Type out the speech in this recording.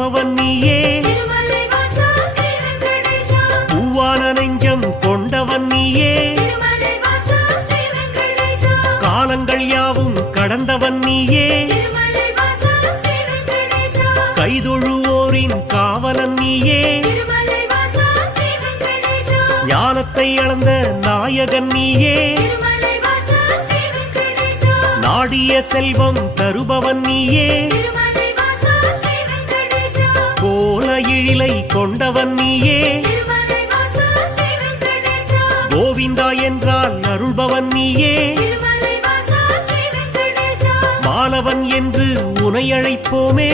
காப்பவன் நீயே, பூவான நெஞ்சம் கொண்டவன் நீயே, காலங்கள் யாவும் கடந்தவன் நீயே, கைதொழுவோரின் காவலன் நீயே, ஞானத்தை அளந்த நாயகன் நீயே, நாடிய செல்வம் தருபவன் நீயே, கோல எழிலை கொண்டவன் நீயே, கோவிந்தா என்றால் அருள்பவன் நீயே, மாலவன் என்று உனை அழைப்போமே,